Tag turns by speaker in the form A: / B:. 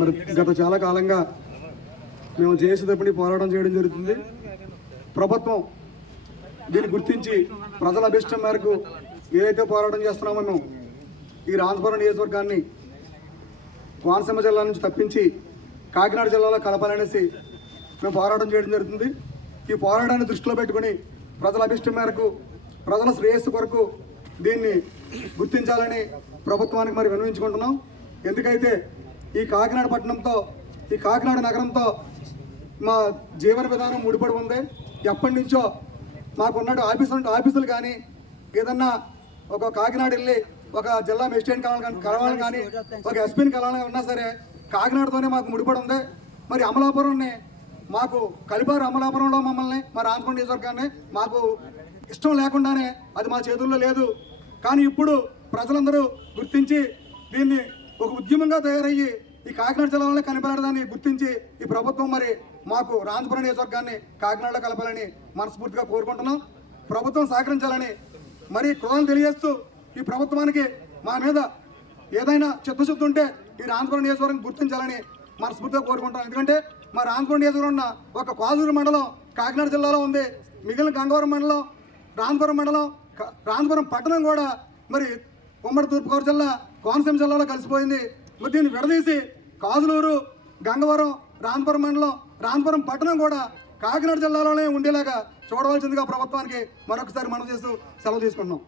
A: మరి గత చాలా కాలంగా మేము చేసేటప్పుడు పోరాటం చేయడం జరుగుతుంది. ప్రభుత్వం దీన్ని గుర్తించి ప్రజల అభిష్టం మేరకు ఏదైతే పోరాటం చేస్తున్నామో మేము ఈ రాజపురం నియోజకవర్గాన్ని కోనసీమ జిల్లా నుంచి తప్పించి కాకినాడ జిల్లాలో కలపాలనేసి మేము పోరాటం చేయడం జరుగుతుంది. ఈ పోరాటాన్ని దృష్టిలో పెట్టుకుని ప్రజల అభిష్టం మేరకు ప్రజల శ్రేయస్సు కొరకు దీన్ని గుర్తించాలని ప్రభుత్వానికి మరి విన్నవించుకుంటున్నాం. ఎందుకైతే ఈ కాకినాడ పట్టణంతో ఈ కాకినాడ నగరంతో మా జీవన విధానం ముడిపడి ఉంది. ఎప్పటి నుంచో మాకున్నట్టు ఆఫీసులు ఆఫీసులు కానీ ఏదన్నా ఒక కాకినాడ వెళ్ళి ఒక జిల్లా మెజిస్ట్రేట్ కలవాలని కానీ కానీ ఒక ఎస్పీని కలవాలని ఉన్నా సరే కాకినాడతోనే మాకు ముడిపడి ఉంది. మరి అమలాపురంని మాకు కలిపారు అమలాపురంలో మమ్మల్ని మా రామకొండ నియోజకవర్గాన్ని. మాకు ఇష్టం లేకుండానే అది మా చేతుల్లో లేదు. కానీ ఇప్పుడు ప్రజలందరూ గుర్తించి దీన్ని ఒక ఉద్యమంగా తయారయ్యి ఈ కాకినాడ జిల్లాలో కనిపెడదాన్ని గుర్తించి ఈ ప్రభుత్వం మరి మాకు రాంజపురం నియోజకవర్గాన్ని కాకినాడలో కలపాలని మనస్ఫూర్తిగా కోరుకుంటున్నాం. ప్రభుత్వం సహకరించాలని మరి కృతజ్ఞతలు తెలియజేస్తూ ఈ ప్రభుత్వానికి మా మీద ఏదైనా చిత్తశుద్ధి ఉంటే ఈ రాంజపురం నియోజకవర్గం గుర్తించాలని మనస్ఫూర్తిగా కోరుకుంటున్నాం. ఎందుకంటే మా రాంజపురం నియోజకవర్గం ఉన్న ఒక కాజూరు మండలం కాకినాడ జిల్లాలో ఉంది. మిగిలిన గంగవరం మండలం రాంపురం మండలం క- పట్టణం కూడా మరి ఉమ్మడి తూర్పుగోదావరి జిల్లా కోనసీమ జిల్లాలో కలిసిపోయింది. మరి దీన్ని విడదీసి కాజులూరు గంగవరం రాంపురం మండలం రాంపురం పట్టణం కూడా కాకినాడ జిల్లాలోనే ఉండేలాగా చూడవలసిందిగా ప్రభుత్వానికి మరొకసారి మనం చేస్తూ సెలవు తీసుకుంటున్నాం.